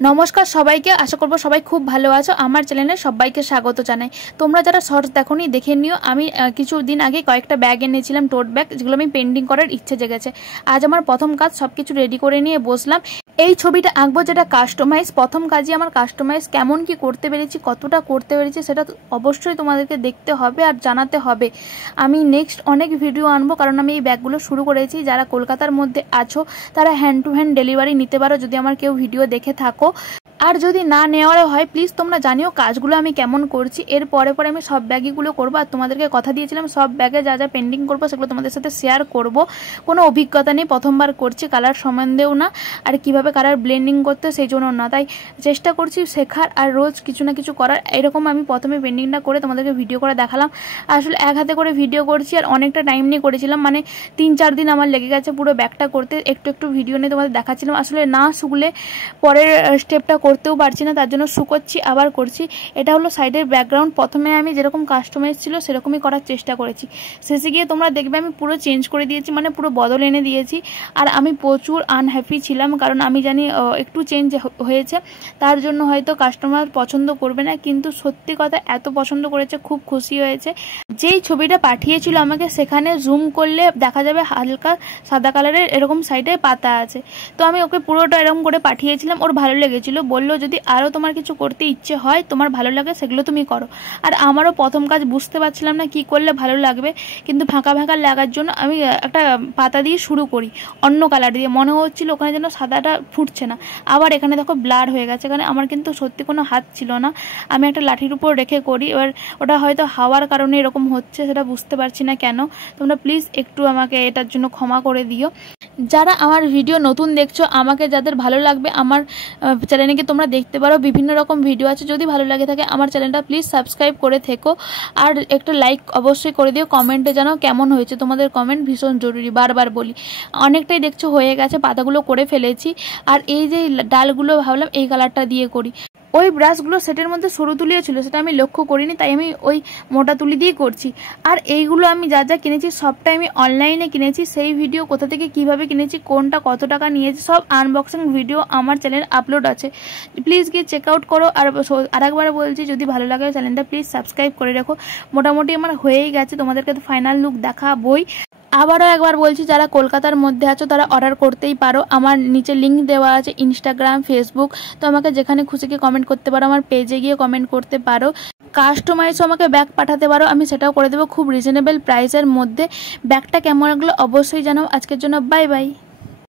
নমস্কার সবাইকে, আশা করব সবাই খুব ভালো আছো। আমার চ্যানেলে সবাইকে স্বাগত জানাই। তোমরা যারা শর্টস দেখোনি দেখে নিও। আমি কিছুদিন আগে কয়েকটা ব্যাগ এনেছিলাম, টোট ব্যাগ, যেগুলো আমি পেন্টিং করার ইচ্ছে জেগেছে। আজ আমার প্রথম কাজ, সব কিছু রেডি করে নিয়ে বসলাম। এই ছবিটা আঁকবো, যেটা কাস্টমাইজ। প্রথম কাজই আমার কাস্টমাইজ। কেমন কি করতে পেরেছি, কতটা করতে পেরেছি, সেটা অবশ্যই তোমাদেরকে দেখতে হবে আর জানাতে হবে। আমি নেক্সট অনেক ভিডিও আনবো, কারণ আমি এই ব্যাগগুলো শুরু করেছি। যারা কলকাতার মধ্যে আছো তারা হ্যান্ড টু হ্যান্ড ডেলিভারি নিতে পারো, যদি আমার কেউ ভিডিও দেখে থাকো। আর যদি না নেওয়ারও হয়, প্লিজ তোমরা জানিও কাজগুলো আমি কেমন করছি। এর পরে আমি সব ব্যাগগুলো করবো। আর তোমাদেরকে কথা দিয়েছিলাম সব ব্যাগে যা যা পেন্টিং করবো সেগুলো তোমাদের সাথে শেয়ার করব। কোনো অভিজ্ঞতা নেই, প্রথমবার করছি, কালার সম্বন্ধেও না, আর কিভাবে কালার ব্লেন্ডিং করতে সেই জন্য না। তাই চেষ্টা করছি শেখার আর রোজ কিছু না কিছু করার। এরকম আমি প্রথমে পেন্টিংটা করে তোমাদেরকে ভিডিও করে দেখালাম। আসলে এক হাতে করে ভিডিও করছি আর অনেকটা টাইম নিয়ে করেছিলাম, মানে 3-4 দিন আমার লেগে গেছে পুরো ব্যাগটা করতে। একটু একটু ভিডিও নিয়ে তোমাদের দেখাচ্ছিলাম। আসলে না শুকলে পরের স্টেপটা করতেও পারছি না, তার জন্য শুকোচ্ছি, আবার করছি। এটা হলো সাইডের ব্যাকগ্রাউন্ড। প্রথমে আমি যেরকম কাস্টমাইজ ছিল সেরকমই করার চেষ্টা করেছি। শেষে গিয়ে তোমরা দেখবে আমি পুরো চেঞ্জ করে দিয়েছি, মানে পুরো বদল এনে দিয়েছি। আর আমি প্রচুর আনহ্যাপি ছিলাম, কারণ আমি জানি একটু চেঞ্জ হয়েছে, তার জন্য হয়তো কাস্টমার পছন্দ করবে না, কিন্তু সত্যি কথা এত পছন্দ করেছে, খুব খুশি হয়েছে। যেই ছবিটা পাঠিয়েছিল আমাকে, সেখানে জুম করলে দেখা যাবে হালকা সাদা কালারের এরকম সাইডে পাতা আছে। তো আমি ওকে পুরোটা এরকম করে পাঠিয়েছিলাম, ওর ভালো লেগেছিল। বললো যদি আরও তোমার কিছু করতে ইচ্ছে হয়, তোমার ভালো লাগে, সেগুলো তুমি করো। আর আমারও প্রথম কাজ, বুঝতে পারছিলাম না কি করলে ভালো লাগবে, কিন্তু ফাঁকা ফাঁকা লাগার জন্য আমি একটা পাতা দিয়ে শুরু করি, অন্য কালার দিয়ে। মনে হচ্ছিল ওখানে যেন সাদাটা ফুটছে না। আবার এখানে দেখো ব্লার হয়ে গেছে। এখানে আমার কিন্তু সত্যি কোনো হাত ছিল না, আমি একটা লাঠির উপর রেখে করি। এবার ওটা হয়তো হাওয়ার কারণে এরকম হচ্ছে, সেটা বুঝতে পারছি না কেন। তোমরা প্লিজ একটু আমাকে এটার জন্য ক্ষমা করে দিও। যারা আমার ভিডিও নতুন দেখছো, আমাকে যাদের ভালো লাগবে, আমার চ্যানেলকে তোমরা দেখতে পারো, বিভিন্ন রকম ভিডিও আছে। যদি ভালো লাগে থাকে আমার চ্যানেলটা প্লিজ সাবস্ক্রাইব করে থেকো, আর একটা লাইক অবশ্যই করে দিও। কমেন্টে জানাও কেমন হয়েছে, তোমাদের কমেন্ট ভীষণ জরুরি, বারবার বলি। অনেকটাই দেখছো হয়ে গেছে, পাতাগুলো করে ফেলেছি। আর এই যে ডালগুলো ভাবলাম এই কালারটা দিয়ে করি। ওই ব্রাশগুলো সেটের মধ্যে সরু তুলিও ছিল, সেটা আমি লক্ষ্য করিনি, তাই আমি ওই মোটা তুলি দিয়ে করছি। আর এইগুলো আমি যা যা কিনেছি সবটাই আমি অনলাইনে কিনেছি। সেই ভিডিও কোথা থেকে কিভাবে কিনেছি, কোনটা কত টাকা নিয়েছি, সব আনবক্সিং ভিডিও আমার চ্যানেলে আপলোড আছে, প্লিজ গিয়ে চেক আউট করো। আর আরেকবার বলছি, যদি ভালো লাগে চ্যানেলটা প্লিজ সাবস্ক্রাইব করে রাখো। মোটামুটি আমার হয়েই গেছে, তোমাদেরকে তো ফাইনাল লুক দেখাবই। আবারও একবার বলছি, যারা কলকাতার মধ্যে আছো তারা অর্ডার করতেই পারো। আমার নিচে লিঙ্ক দেওয়া আছে, ইনস্টাগ্রাম, ফেসবুক। তো আমাকে যেখানে খুশি গিয়ে কমেন্ট করতে পারো, আমার পেজে গিয়ে কমেন্ট করতে পারো। কাস্টমাইজও আমাকে ব্যাগ পাঠাতে পারো, আমি সেটাও করে দেবো খুব রিজনেবল প্রাইসের মধ্যে। ব্যাগটা কেমন লাগলো অবশ্যই জানাও। আজকের জন্য বাই বাই।